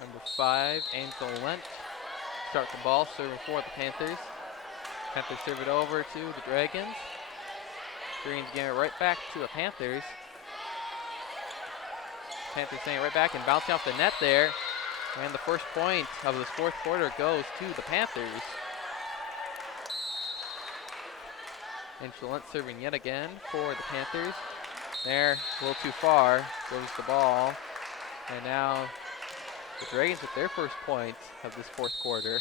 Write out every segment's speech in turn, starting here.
Number 5, Angel Lent. Start the ball, serving for the Panthers. Panthers serve it over to the Dragons. Dragons getting it right back to the Panthers. Panthers sending it right back and bouncing off the net there. And the first point of this fourth quarter goes to the Panthers. Angel Lent serving yet again for the Panthers. There, a little too far, goes the ball. And now the Dragons with their first point of this fourth quarter.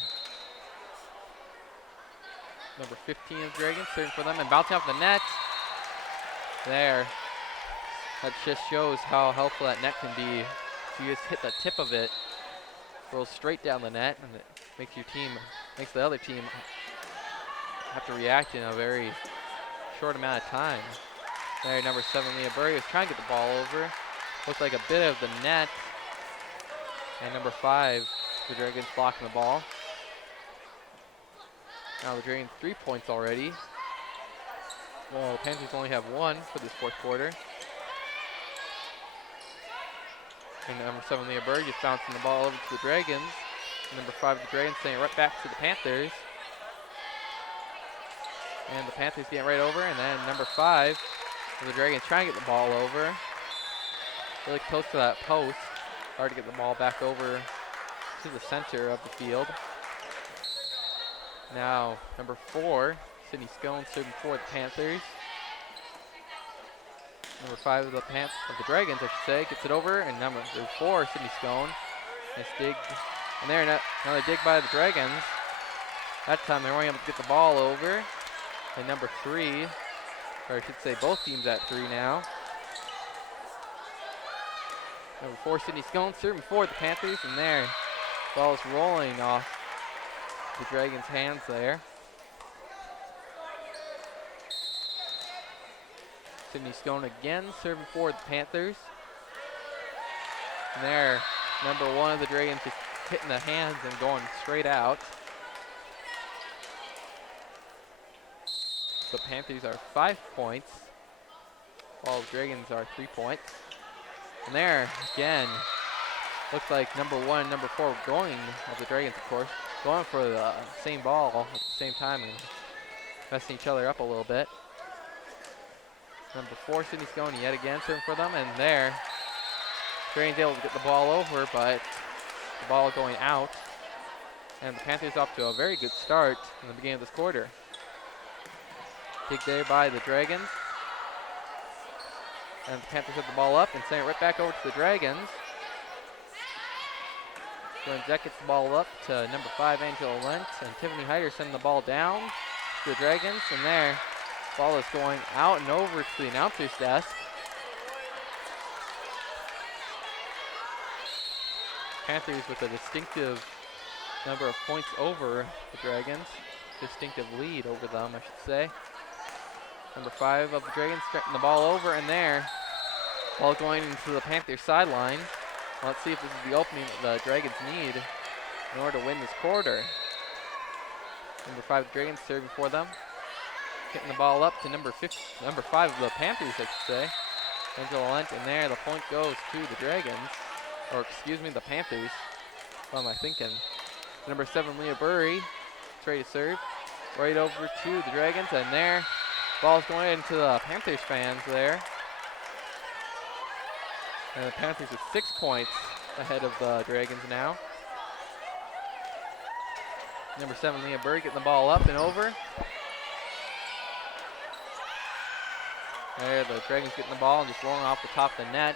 Number 15 of the Dragons serving for them and bouncing off the net. There. That just shows how helpful that net can be. If you just hit the tip of it, rolls straight down the net, and it makes the other team have to react in a very short amount of time. There, number 7, Leah Burry was trying to get the ball over. Looks like a bit of the net. And number 5, the Dragons blocking the ball. Now the Dragons 3 points already. Well, the Panthers only have 1 for this fourth quarter. And number 7, Leah Burry just bouncing the ball over to the Dragons. And number 5, the Dragons sending it right back to the Panthers. And the Panthers getting right over, and then number 5, the Dragons trying to get the ball over. Really close to that post. Hard to get the ball back over to the center of the field. Now, number 4, Sydney Scone serving for the Panthers. Number 5 of the Dragons, I should say, gets it over, and number 4, Sydney Scone. Nice dig. And there, another dig by the Dragons. That time they weren't able to get the ball over. And number 3, or I should say both teams at 3 now. Number 4, Sydney Scone serving for the Panthers, and there, ball is rolling off the Dragons' hands there. Sydney Scone again serving for the Panthers. And there, number 1 of the Dragons just hitting the hands and going straight out. The Panthers are 5 points, while the Dragons are 3 points. And there, again, looks like number 1 and number 4 going, of the Dragons of course, going for the same ball at the same time and messing each other up a little bit. Number 4, Sydney Scone yet again serving for them, and there, Dragons able to get the ball over, but the ball going out. And the Panthers off to a very good start in the beginning of this quarter. Dig there by the Dragons. And the Panthers have the ball up and send it right back over to the Dragons. Jack gets the ball up to number 5, Angela Lentz, and Tiffany Hyder sending the ball down to the Dragons. And there, ball is going out and over to the announcer's desk. Panthers with a distinctive number of points over the Dragons. Distinctive lead over them, I should say. Number 5 of the Dragons getting the ball over, and there, ball going into the Panthers sideline. Let's see if this is the opening that the Dragons need in order to win this quarter. Number 5 of the Dragons serving for them. Getting the ball up to number 5 of the Panthers, I should say. Angela Lent, and there, the point goes to the Dragons. Or excuse me, the Panthers. What am I thinking? Number 7, Leah Burry, ready to serve. Right over to the Dragons, and there, ball's going into the Panthers fans there. And the Panthers with 6 points ahead of the Dragons now. Number 7, Leah Burry getting the ball up and over. There, the Dragons getting the ball and just rolling off the top of the net.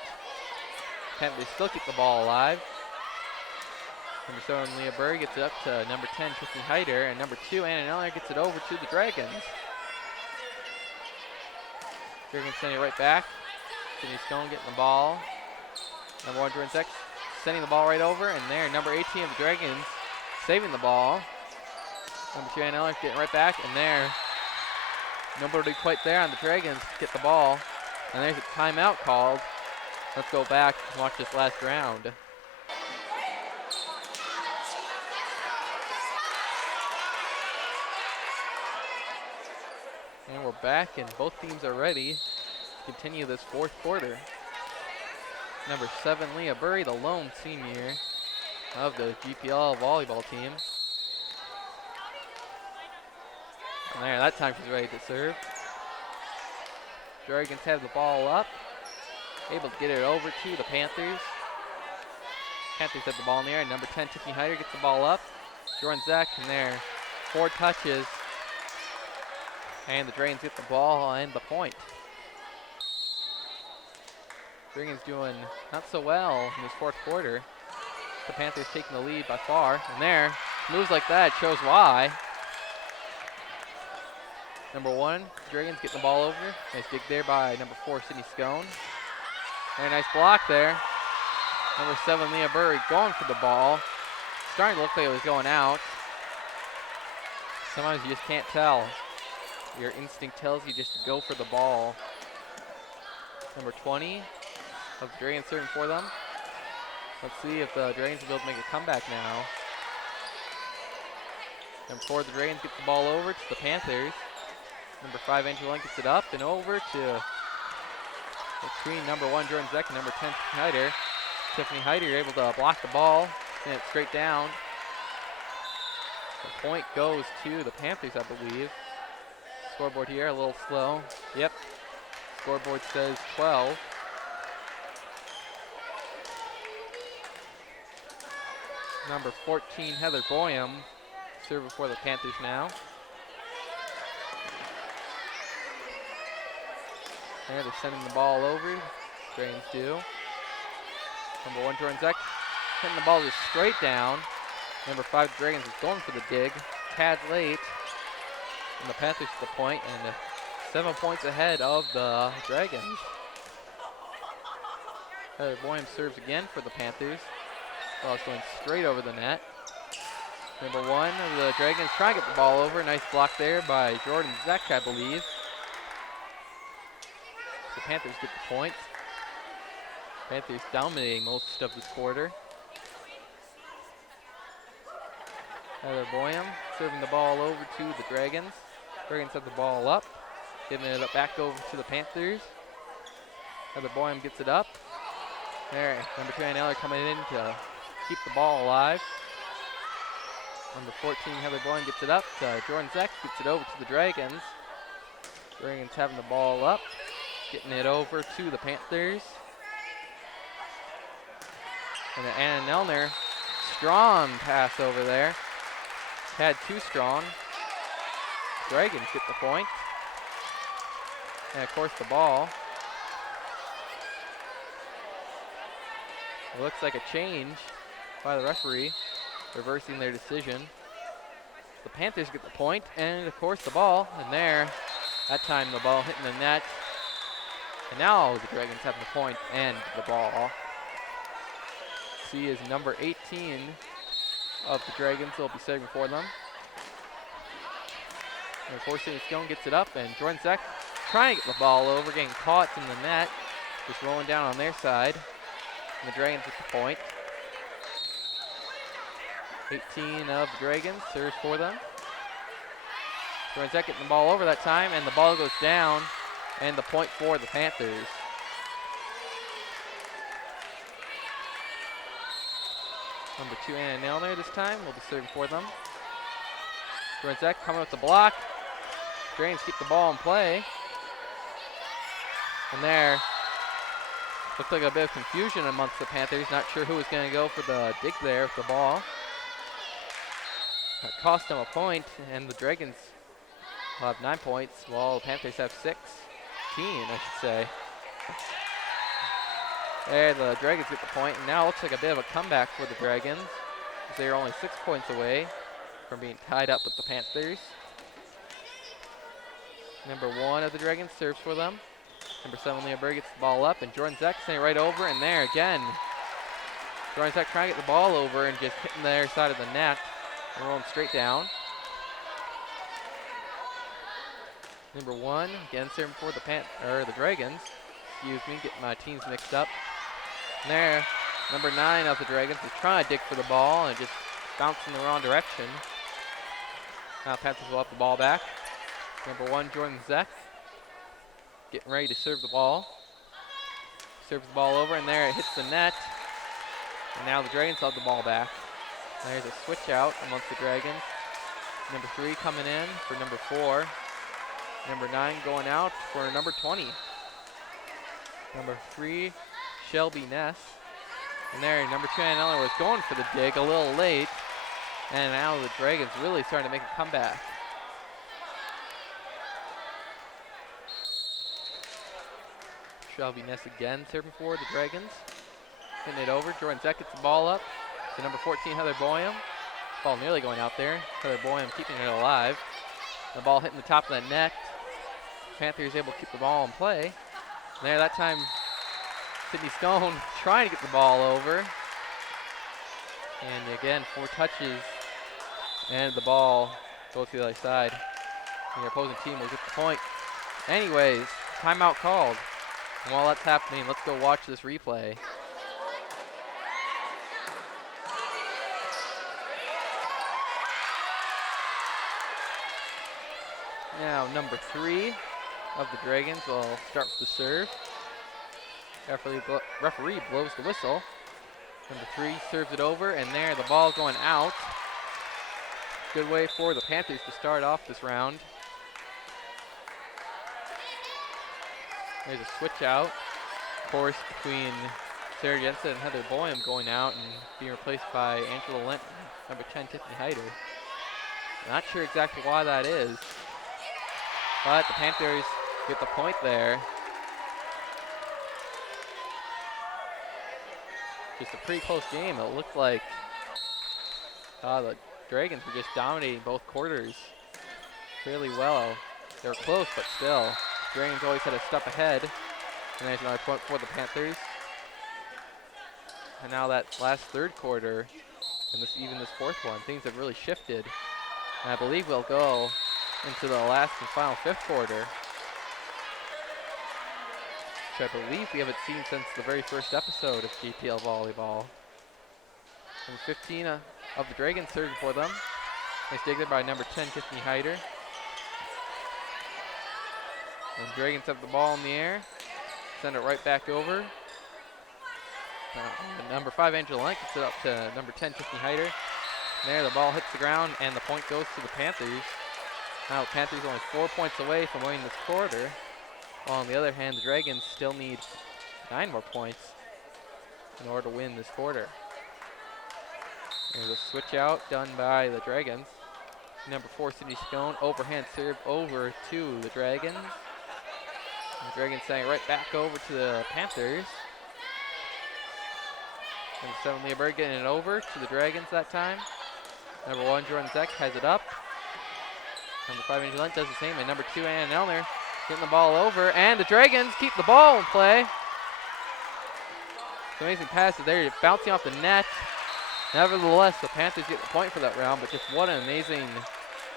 Panthers still keep the ball alive. Number 7, Leah Burry gets it up to number 10, Tiffany Hyder, and number 2, Anna Neller gets it over to the Dragons. Dragons sending it right back. Sydney Scone getting the ball. Number 1, Jordan Zeck sending the ball right over, and there, number 18 of the Dragons saving the ball. Number 2, Anna Neller getting right back, and there, nobody quite there on the Dragons to get the ball. And there's a timeout called. Let's go back and watch this last round. And we're back, and both teams are ready to continue this fourth quarter. Number 7, Leah Burry, the lone senior, of the GPL volleyball team. And there, that time she's ready to serve. Dragons have the ball up, able to get it over to the Panthers. Panthers have the ball in the air. Number 10, Tiffany Hyder gets the ball up. Jordan Zek, and there, 4 touches. And the Dragons get the ball and the point. Dragons doing not so well in this fourth quarter. The Panthers taking the lead by far. And there, moves like that shows why. Number 1, Dragons getting the ball over. Nice dig there by number 4, Sydney Scone. Very nice block there. Number 7, Leah Burry going for the ball. Starting to look like it was going out. Sometimes you just can't tell. Your instinct tells you just to go for the ball. Number 20 of the Dragons serving for them. Let's see if the Dragons will be able to make a comeback now. Number 4, the Dragons get the ball over to the Panthers. Number 5, Angela gets it up and over to between number 1, Jordan Zek, and number 10, Tiffany Hyder. Tiffany Hyder able to block the ball, send it straight down. The point goes to the Panthers, I believe. Scoreboard here, a little slow. Yep. Scoreboard says 12. Number 14, Heather Boyum, serving for the Panthers now. There, they're sending the ball over. Dragons do. Number 1, Jordan Zek, hitting the ball just straight down. Number 5, Dragons is going for the dig. Tad late. And the Panthers to the point, and 7 points ahead of the Dragons. Heather Boyum serves again for the Panthers. Ball is going straight over the net. Number 1 of the Dragons trying to get the ball over. Nice block there by Jordan Zek, I believe. The Panthers get the point. Panthers dominating most of this quarter. Heather Boyum serving the ball over to the Dragons. Dragons have the ball up, giving it up back over to the Panthers. Heather Boyum gets it up. There, number 2, Ann Eller coming in to keep the ball alive. Number 14, Heather Boyum gets it up. Jordan Zek gets it over to the Dragons. Dragons having the ball up, getting it over to the Panthers. And Anna Nelner, strong pass over there. Had too strong. Dragons get the point. And of course the ball. It looks like a change by the referee, reversing their decision. The Panthers get the point, and of course the ball. And there, that time the ball hitting the net. And now the Dragons have the point and the ball. See is number 18 of the Dragons will be serving for them. And of course, Stone gets it up, and Jordan Zek trying to get the ball over, getting caught in the net, just rolling down on their side. And the Dragons get the point. 18 of the Dragons serves for them. Jordan Zek getting the ball over that time, and the ball goes down, and the point for the Panthers. Number 2, Anna Nelner this time will be serving for them. Jordan Zek coming with the block. Dragons keep the ball in play. And there, looked like a bit of confusion amongst the Panthers. Not sure who was going to go for the dig there with the ball. That cost them a point, and the Dragons will have 9 points, while the Panthers have 16, I should say. There, the Dragons get the point, and now it looks like a bit of a comeback for the Dragons, as they are only 6 points away from being tied up with the Panthers. Number 1 of the Dragons serves for them. Number 7, Leah Berg gets the ball up, and Jordan Zek sending it right over, and there again. Jordan Zek trying to get the ball over and just hitting their side of the net and rolling straight down. Number 1, again serving for the Dragons. Excuse me, getting my teams mixed up. And there, number 9 of the Dragons is trying to dig for the ball and just bouncing in the wrong direction. Now Panthers will have the ball back. Number 1, Jordan Zek, getting ready to serve the ball. Serves the ball over, and there it hits the net. And now the Dragons have the ball back. There's a switch out amongst the Dragons. Number 3 coming in for number 4. Number 9 going out for number 20. Number 3, Shelby Ness. And there, number 2, Ann was going for the dig a little late. And now the Dragons really starting to make a comeback. Shelby Ness again serving for the Dragons. Hitting it over. Jordan Zeck gets the ball up to number 14, Heather Boyum. Ball nearly going out there. Heather Boyum keeping it alive. The ball hitting the top of the net. Panthers able to keep the ball in play. And there, that time, Sydney Stone trying to get the ball over. And again, 4 touches. And the ball goes to the other side. And the opposing team will get the point. Anyways, timeout called. And while that's happening, let's go watch this replay. Now, number 3 of the Dragons will start with the serve. Referee blows the whistle. Number 3 serves it over, and there, the ball going out. Good way for the Panthers to start off this round. There's a switch out, of course, between Sarah Jensen and Heather Boyum going out and being replaced by Angela Linton, number 10, Tiffany Hyder. Not sure exactly why that is, but the Panthers get the point there. Just a pretty close game. It looked like the Dragons were just dominating both quarters fairly well. They were close, but still. Dragons always had a step ahead. And there's another point for the Panthers. And now that last third quarter, and even this fourth one, things have really shifted. And I believe we'll go into the last and final fifth quarter, which I believe we haven't seen since the very first episode of GPL Volleyball. Number 15 of the Dragons serving for them. Nice dig there by number 10, Tiffany Hyder. And the Dragons have the ball in the air. Send it right back over. Number 5, Angela Link gets it up to number 10, Tiffany Hyder. And there, the ball hits the ground, and the point goes to the Panthers. Now, the Panthers only 4 points away from winning this quarter. While on the other hand, the Dragons still need 9 more points in order to win this quarter. There's a switch out done by the Dragons. Number 4, Sydney Stone, overhand serve over to the Dragons. And the Dragons sending it right back over to the Panthers. And 7, Leah Berg getting it over to the Dragons that time. Number 1, Jordan Zeck has it up. Number 5, Angela Lent does the same, and number 2, Ann Elner getting the ball over, and the Dragons keep the ball in play. It's amazing passes there, bouncing off the net. Nevertheless, the Panthers get the point for that round, but just what an amazing,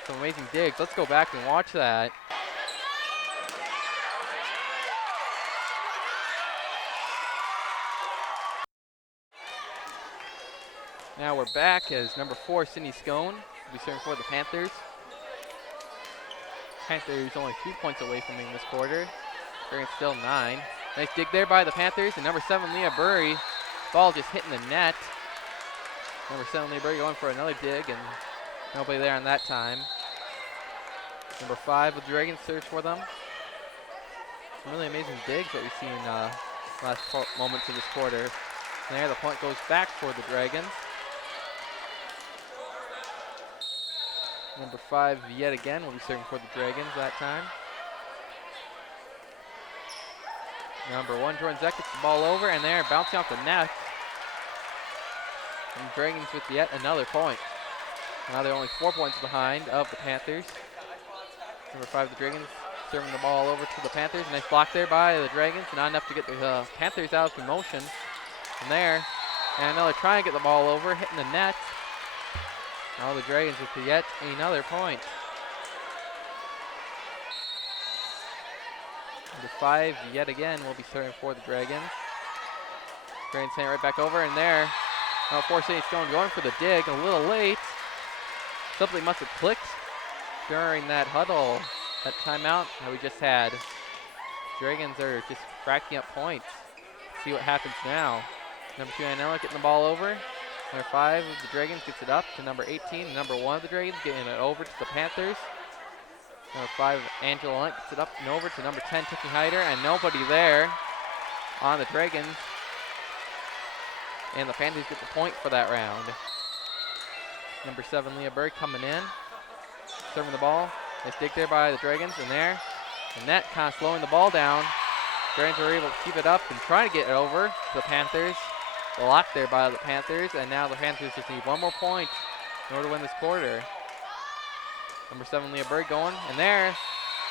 some amazing digs. Let's go back and watch that. Now we're back as number 4, Sydney Scone, will be serving for the Panthers. Panthers only 2 points away from winning this quarter. Dragons still 9. Nice dig there by the Panthers, and number 7, Leah Burry. Ball just hitting the net. Number 7, Leah Burry going for another dig, and nobody there on that time. Number 5 with Dragons serves for them. Some really amazing digs that we've seen last moments of this quarter. And there, the point goes back for the Dragons. Number 5 yet again will be serving for the Dragons that time. Number 1, Jordan Zeck gets the ball over, and there, bouncing off the net. And the Dragons with yet another point. Now they're only 4 points behind of the Panthers. Number 5, the Dragons serving the ball over to the Panthers. Nice block there by the Dragons, not enough to get the Panthers out of motion. And there, and now they're trying to get the ball over, hitting the net. Now the Dragons with yet another point. Number 5 yet again will be serving for the Dragons. Dragons sending right back over, and there. Now 4, Sydney Stone going for the dig, a little late. Something must have clicked during that huddle, that timeout that we just had. Dragons are just racking up points. See what happens now. Number 2, Anella getting the ball over. Number 5 of the Dragons gets it up to number 18. Number 1 of the Dragons getting it over to the Panthers. Number 5, Angela Lent gets it up and over to number 10, Tiffany Hyder, and nobody there on the Dragons. And the Panthers get the point for that round. Number 7, Leah Berg coming in, serving the ball. Nice dig there by the Dragons, and there. The net kind of slowing the ball down. Dragons were able to keep it up and try to get it over to the Panthers. Blocked there by the Panthers, and now the Panthers just need one more point in order to win this quarter. Number 7, Leah Berg going, and there,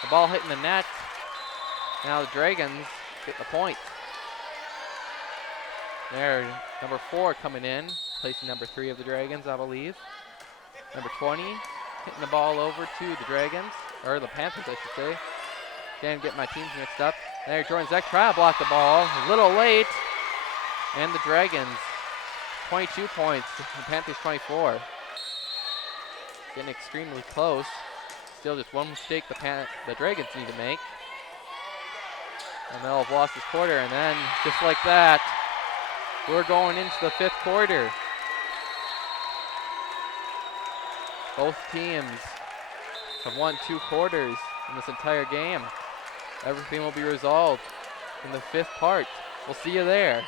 the ball hitting the net. Now the Dragons get the point. There, number 4 coming in, placing number 3 of the Dragons, I believe. Number 20, hitting the ball over to the Dragons, or the Panthers, I should say. Can't get my teams mixed up. There, Jordan Zeck trying to block the ball, a little late. And the Dragons, 22 points, the Panthers 24. Getting extremely close. Still just one mistake the Dragons need to make. And they'll have lost this quarter, and then just like that, we're going into the 5th quarter. Both teams have won 2 quarters in this entire game. Everything will be resolved in the 5th part. We'll see you there.